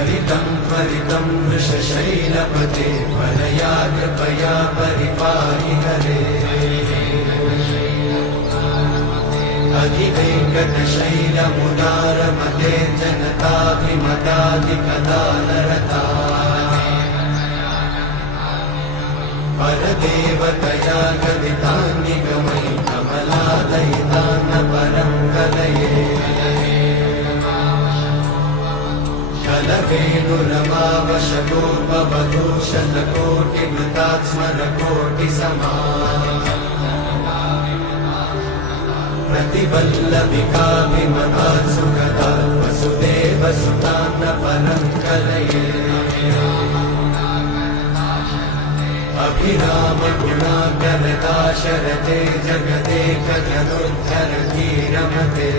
त्वरितं त्वरितं वृषशैलपते त्वरया कृपया परिपाहि हरे अधिवेङ्कटशैलमुदारमते जनताभिमताधिकदानरता परदेवतया गदितान्निगमयि कमलादयितान्न परं कलये कलवेणुरमावशतोपवधूशतकोटिवृतात्स्मरकोटिसमा प्रतिवल्लभिकाभिमतात् सुखदात् वसुदेवसुतान्न परं कलये अभिरामगुणाकरदाशरथे जगदेकजगोद्धरति रमते